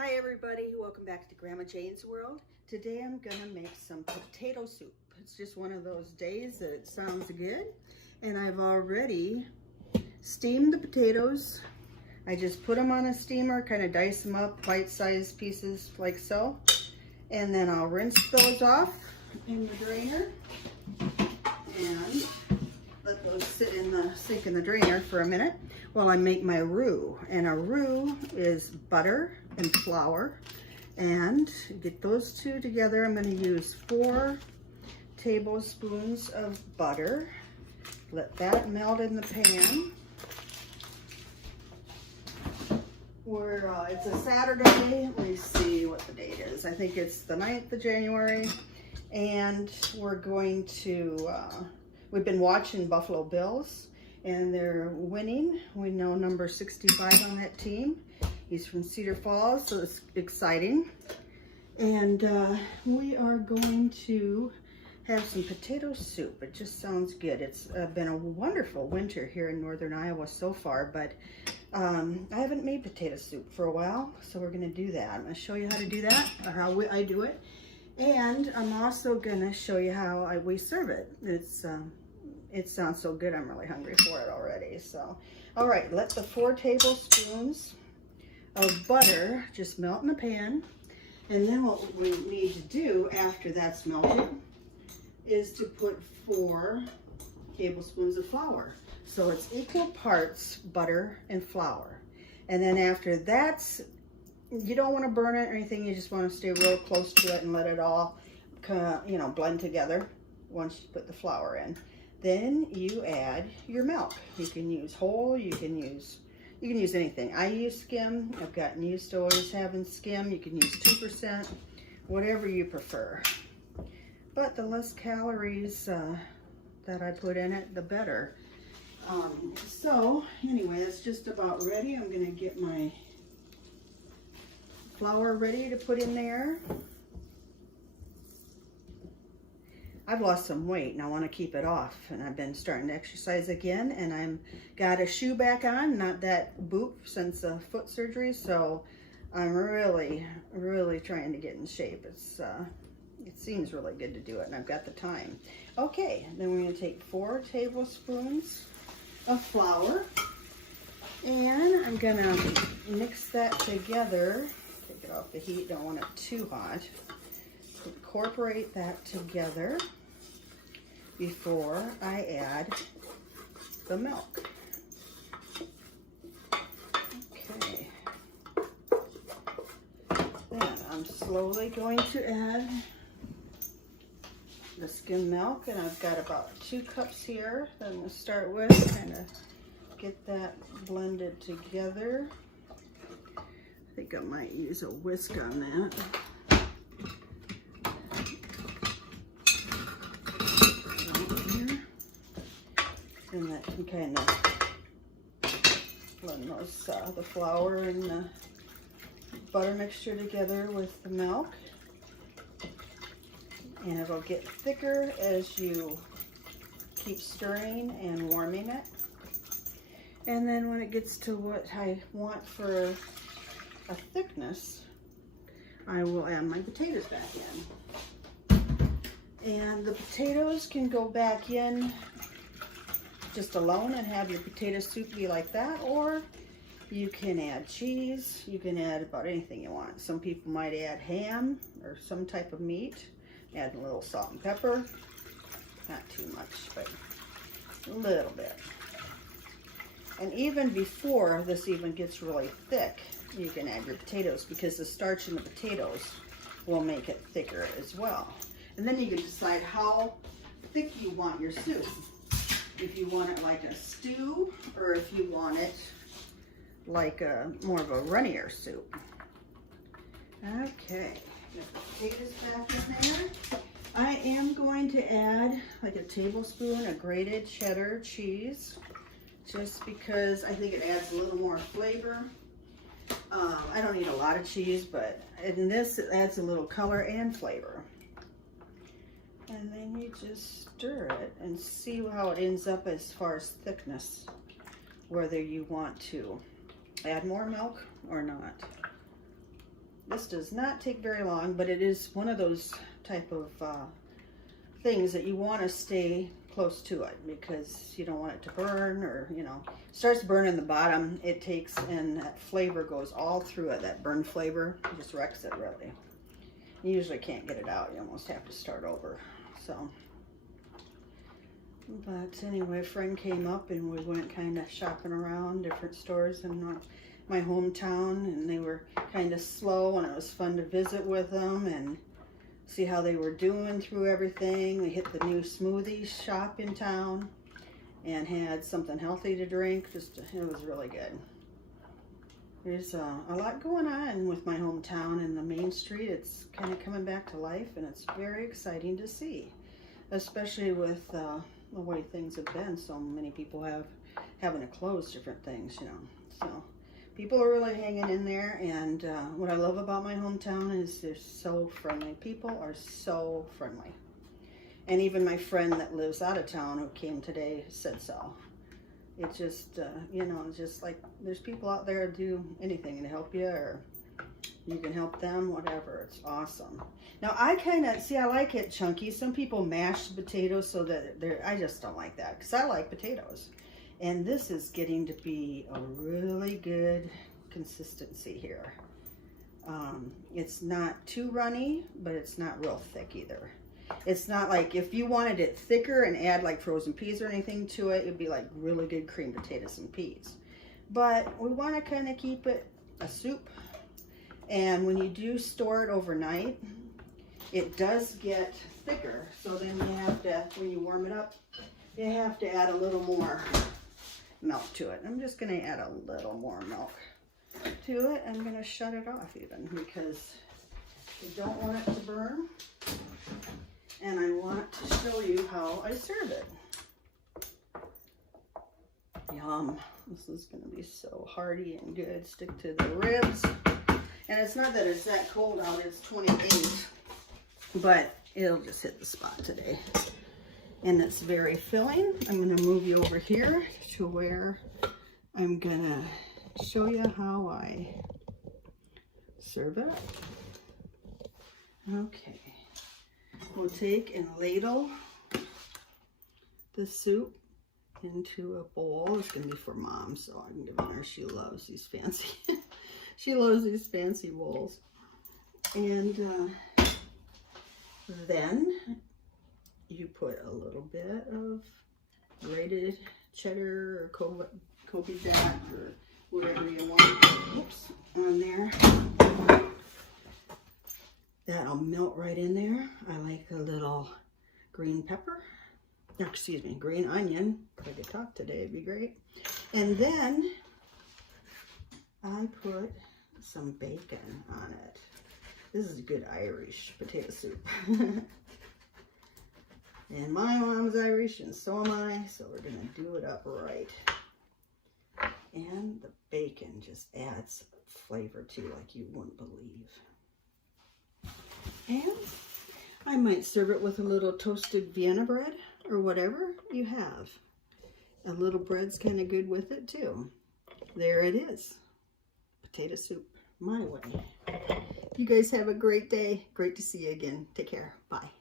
Hi everybody, welcome back to Grandma Jane's World. Today I'm gonna make some potato soup. It's just one of those days that it sounds good. And I've already steamed the potatoes. I just put them on a steamer, kind of dice them up, bite-sized pieces like so. And then I'll rinse those off in the drainer and let those sit in the sink in the drainer for a minute while I make my roux. And a roux is butter and flour, and get those two together. I'm going to use 4 tablespoons of butter. Let that melt in the pan. It's a Saturday. Let me see what the date is. I think it's the 9th of January, and we're going to we've been watching Buffalo Bills, and they're winning. We know number 65 on that team. He's from Cedar Falls, so it's exciting. And we are going to have some potato soup. It just sounds good. It's been a wonderful winter here in northern Iowa so far, but I haven't made potato soup for a while, so we're gonna do that. I'm gonna show you how to do that, or how I do it. And I'm also gonna show you how we serve it. It sounds so good, I'm really hungry for it already. So, all right, let the 4 tablespoons of butter just melt in the pan. And then what we need to do after that's melted is to put 4 tablespoons of flour. So it's equal parts butter and flour. And then after that's, you don't want to burn it or anything, you just want to stay real close to it and let it all blend together once you put the flour in. Then you add your milk. You can use whole, you can use anything. I use skim. I've gotten used to always having skim. You can use 2%, whatever you prefer. But the less calories that I put in it, the better. So anyway, it's just about ready. I'm gonna get my flour ready to put in there. I've lost some weight and I want to keep it off, and I've been starting to exercise again, and I'm got a shoe back on, not that boot since foot surgery, so I'm really trying to get in shape. It seems really good to do it, and I've got the time. Okay, then we're going to take 4 tablespoons of flour, and I'm going to mix that together. Take it off the heat, don't want it too hot. Incorporate that together before I add the milk. Okay. Then I'm slowly going to add the skim milk, and I've got about 2 cups here that I'm going to start with, kind of get that blended together. I think I might use a whisk on that. And that can kind of blend those, the flour and the butter mixture together with the milk. And it'll get thicker as you keep stirring and warming it. And then when it gets to what I want for a thickness, I will add my potatoes back in. And the potatoes can go back in just alone and have your potato soup be like that, or you can add cheese. You can add about anything you want. Some people might add ham or some type of meat. Add a little salt and pepper, not too much, but a little bit. And even before this even gets really thick, you can add your potatoes, because the starch in the potatoes will make it thicker as well. And then you can decide how thick you want your soup. If you want it like a stew, or if you want it like more of a runnier soup. Okay, get the potatoes back in there. I am going to add like a tablespoon of grated cheddar cheese, just because I think it adds a little more flavor. I don't eat a lot of cheese, but in this it adds a little color and flavor. And then you just stir it and see how it ends up as far as thickness, whether you want to add more milk or not. This does not take very long, but it is one of those type of things that you want to stay close to it because you don't want it to burn, or starts burning the bottom. It takes, and that flavor goes all through it. That burn flavor just wrecks it really. You usually can't get it out. You almost have to start over. So, but anyway, a friend came up and we went kind of shopping around different stores in my hometown, and they were kind of slow, and it was fun to visit with them and see how they were doing through everything. We hit the new smoothie shop in town and had something healthy to drink. It was really good. There's a lot going on with my hometown and the main street. It's kind of coming back to life, and it's very exciting to see, especially with the way things have been. So many people having to close different things, So people are really hanging in there, and what I love about my hometown is they're so friendly. People are so friendly. And even my friend that lives out of town who came today said so. It's just, just like there's people out there who do anything to help you, or you can help them, whatever. It's awesome. Now, I like it chunky. Some people mash the potatoes so that I just don't like that because I like potatoes. And this is getting to be a really good consistency here. It's not too runny, but it's not real thick either. It's not like, if you wanted it thicker and add like frozen peas or anything to it, it'd be like really good creamed potatoes and peas. But we want to kind of keep it a soup. And when you do store it overnight, it does get thicker. So then you have to, when you warm it up, you have to add a little more milk to it. I'm just going to add a little more milk to it. I'm going to shut it off even because you don't want it to burn. And I want to show you how I serve it. Yum. This is going to be so hearty and good. Stick to the ribs. And it's not that it's that cold out. It's 28. But it'll just hit the spot today. And it's very filling. I'm going to move you over here to where I'm going to show you how I serve it. Okay. We'll take and ladle the soup into a bowl. It's going to be for Mom, so I can give it her. She loves these fancy, she loves these fancy bowls. And then you put a little bit of grated cheddar or Kobe Jack or whatever you want. Oops, on there. That'll melt right in there. I like a little green pepper. Excuse me, green onion. If I could talk today, it'd be great. And then I put some bacon on it. This is a good Irish potato soup. And my mom's Irish, and so am I, so we're gonna do it up right. And the bacon just adds flavor too, like you wouldn't believe. And I might serve it with a little toasted Vienna bread or whatever you have. A little bread's kind of good with it too. There it is. Potato soup my way. You guys have a great day. Great to see you again. Take care. Bye.